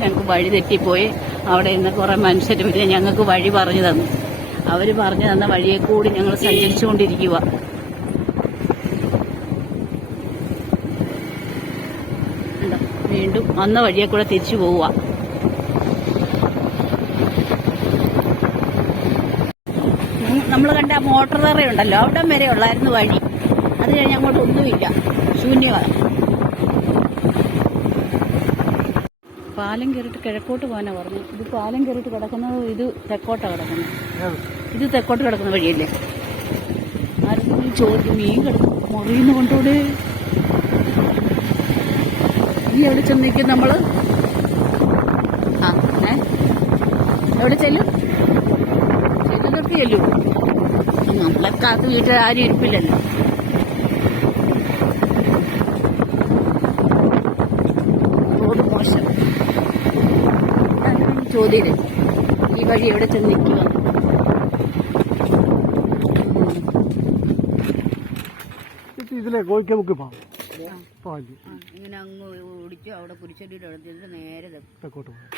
ഞങ്ങൾക്ക് വഴി തെറ്റിപ്പോയി. അവിടെ നിന്ന് കുറെ മനുഷ്യർ പിന്നെ ഞങ്ങൾക്ക് വഴി പറഞ്ഞു തന്നു. അവർ പറഞ്ഞു തന്ന വഴിയെ കൂടി ഞങ്ങൾ സഞ്ചരിച്ചുകൊണ്ടിരിക്കുക വീണ്ടും വന്ന വഴിയെ കൂടെ തിരിച്ചു പോവുക നമ്മൾ കണ്ട മോട്ടോർ തറയുണ്ടല്ലോ അവിടം വരെ ഉള്ളായിരുന്നു വഴി. അത് കഴിഞ്ഞ് അങ്ങോട്ട് ഒന്നുമില്ല. ശൂന്യമാണ് പാലം കയറിയിട്ട് കിഴക്കോട്ട് പോകാനാ പറഞ്ഞു. ഇത് പാലം കയറിയിട്ട് കിടക്കുന്നത് ഇത് തെക്കോട്ടാണ് കിടക്കുന്നത്. ഇത് തെക്കോട്ട് കിടക്കുന്ന വഴിയല്ലേ? ആരും ചോദിക്കും മീൻ കിടക്കും മുറിയുന്ന കൊണ്ടുകൂടെ ഈ എവിടെ ചെന്ന് നിൽക്കും നമ്മൾ? ആ എവിടെ ചെല്ലും? ചെല്ലുന്നൊക്കെ ചെല്ലും നമ്മളെ കാത്ത് വീട്ടിൽ ആരും ഇരിപ്പില്ലല്ലോ. ചോദ്യം ഈ വഴി എവിടെ ചെന്ന് നിൽക്കുക? ഇത് ഇതിലെ ഇങ്ങനെ അങ്ങ് ഓടിച്ചു അവിടെ കുരിശടിയുടെ അവിടെ നേരെ തെക്കോട്ട് പോകാം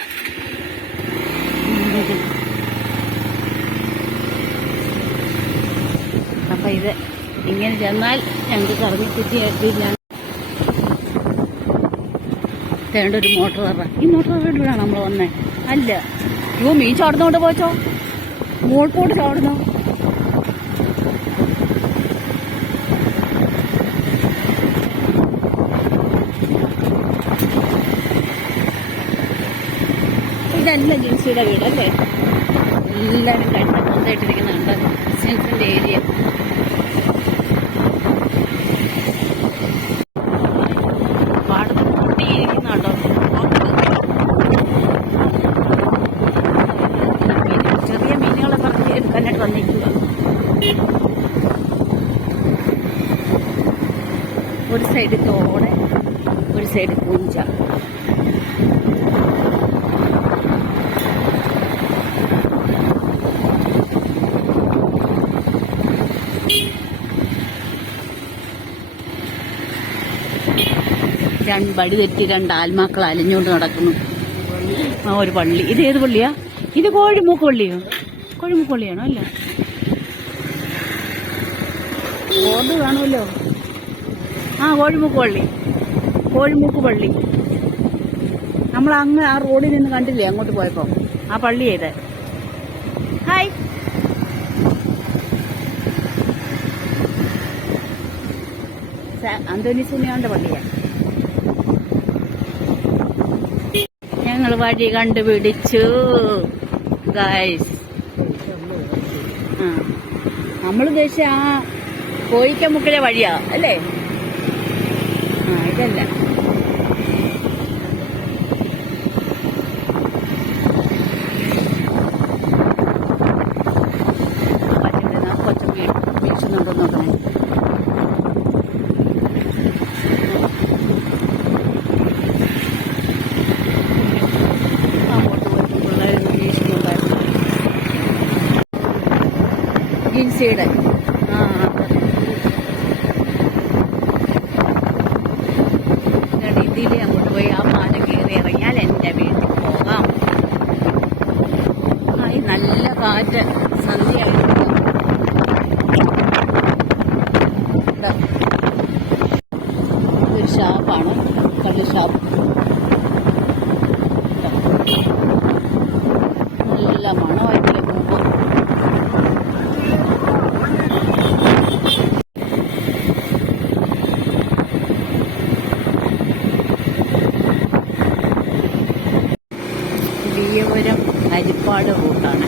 അപ്പൊ ഇത് ഇങ്ങനെ ചെന്നാൽ ഞങ്ങൾക്ക് കറങ്ങി ചുറ്റിയായിട്ട് ഞാൻ തേണ്ട ഒരു മോട്ടോർ വേറെ ഈ മോട്ടോർ വീട്ടിലാണ് നമ്മൾ വന്നേ? അല്ല. യോ മീൻ ചാടുന്നോണ്ട് പോച്ചോ. മോൾക്കോട്ട് ചാടുന്നു? ഇതല്ല ജിൻസിയുടെ വീടല്ലേ? എല്ലാവരും സ്വന്തമായിട്ടിരിക്കുന്നുണ്ട് സെൻസിന്റെ ഏരിയ ഒരു സൈഡ് തോടെ ഒരു സൈഡ് പൂഞ്ച. രണ്ട് തെറ്റി രണ്ട് ആത്മാക്കൾ അലഞ്ഞുകൊണ്ട് നടക്കുന്നു. ആ ഒരു പള്ളി. ഇത് ഏത് പള്ളിയാ? ഇത് കോഴിമൂക്ക് പള്ളിയോ? കോഴിമൂക്ക് പള്ളിയാണോ? അല്ല. കാണുമല്ലോ. ആ കോഴിമൂക്ക് പള്ളി. കോഴിമൂക്ക് പള്ളി. നമ്മൾ അങ്ങ് ആ റോഡിൽ നിന്ന് കണ്ടില്ലേ അങ്ങോട്ട് പോയപ്പോ? ആ പള്ളി ഏത്? ഹായ്. അന്തോണി സുനിയാന്റെ പള്ളിയാണ് ഞങ്ങൾ വഴി കണ്ടുപിടിച്ചു. ഗൈസ്. നമ്മൾ ഉദ്ദേശിച്ച ആ കോഴിക്കമുക്കിലെ വഴിയാ അല്ലേ? ജിൻസിയുടെ ആ ഇതിൽ അങ്ങോട്ട് പോയി ആ പാലം കയറി ഇറങ്ങിയാൽ എന്റെ വീട്ടിൽ പോകാം. ആയി നല്ല കാറ്റ് സന്ധ്യയായിട്ട്. ഒരു ഷാപ്പാണ്. കള്ള് ഷാപ്പ്. നല്ല മണമായിട്ടില്ല പൂവ് വിയപുരം ഹരിപ്പാട് റൂട്ടാണ്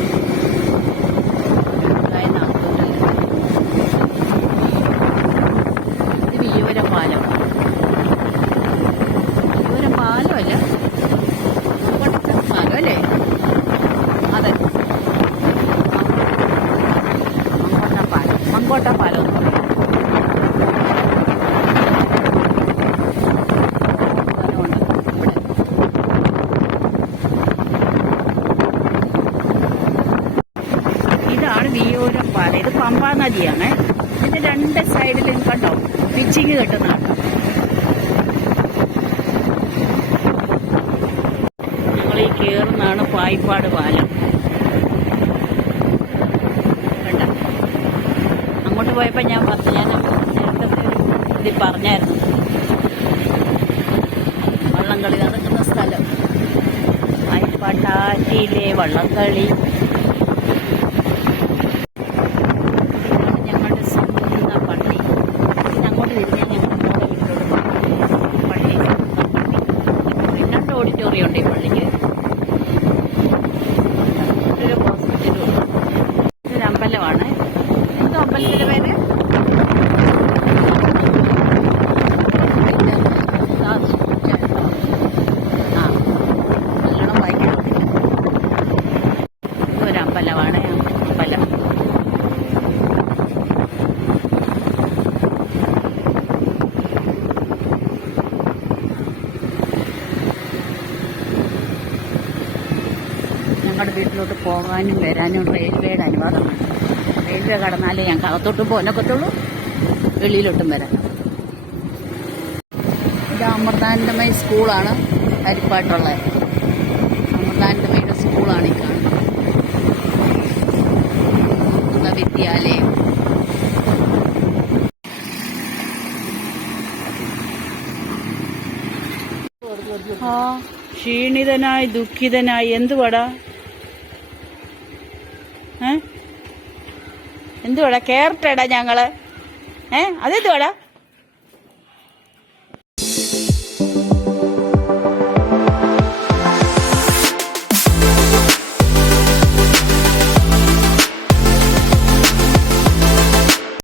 നദിയാണ് ഇതിന്റെ രണ്ട് സൈഡിലും കണ്ടോ? പിച്ചിങ് കെട്ടുന്നതാണ് ഞങ്ങൾ ഈ കയറുന്നതാണ് പായിപ്പാട് പാലം. കണ്ട? അങ്ങോട്ട് പോയപ്പോൾ ഞാൻ പറഞ്ഞു ഞാൻ ഇതിൽ പറഞ്ഞായിരുന്നു. വള്ളംകളി നടക്കുന്ന സ്ഥലം. പായിപ്പാട്ടാറ്റിയിലെ വള്ളംകളി ഇതാണ് ഞങ്ങളുടെ സ്വന്തം പള്ളി പിന്നെ അങ്ങോട്ട് തിരിഞ്ഞാൽ ഞങ്ങളുടെ മോടെ വീട്ടിലോട്ട് പോകാം പള്ളി സ്വന്തം പള്ളി പിന്നെ രണ്ട് ഓഡിറ്റോറിയം ഉണ്ട് ഈ പള്ളിക്ക് ഒരു ഹോസ്പിറ്റലും ഉണ്ട് ഇതൊരു അമ്പലമാണ് എന്തോ അമ്പലത്തിന്റെ പേര്? ഞങ്ങളുടെ വീട്ടിലോട്ട് പോകാനും വരാനും റെയിൽവേയുടെ അനുവാദമാണ്. റെയിൽവേ കടന്നാലേ ഞങ്ങൾക്ക് അകത്തോട്ടും പോകാനൊക്കത്തുള്ളൂ. വെളിയിലോട്ടും വരാം. ഇത് അമൃതാനന്ദമയ സ്കൂളാണ്. ഹരിപ്പാട്ടുള്ള അമൃതാനന്ദമയുടെ സ്കൂളാണ് ഈ കാണുന്നത്. വിദ്യാലയം. ആ ക്ഷീണിതനായി ദുഃഖിതനായി എന്തുവാടാ? എന്തുവാടാ? കേറട്ടേടാ ഞങ്ങൾ. ഏ? അതെന്തുവാടാ?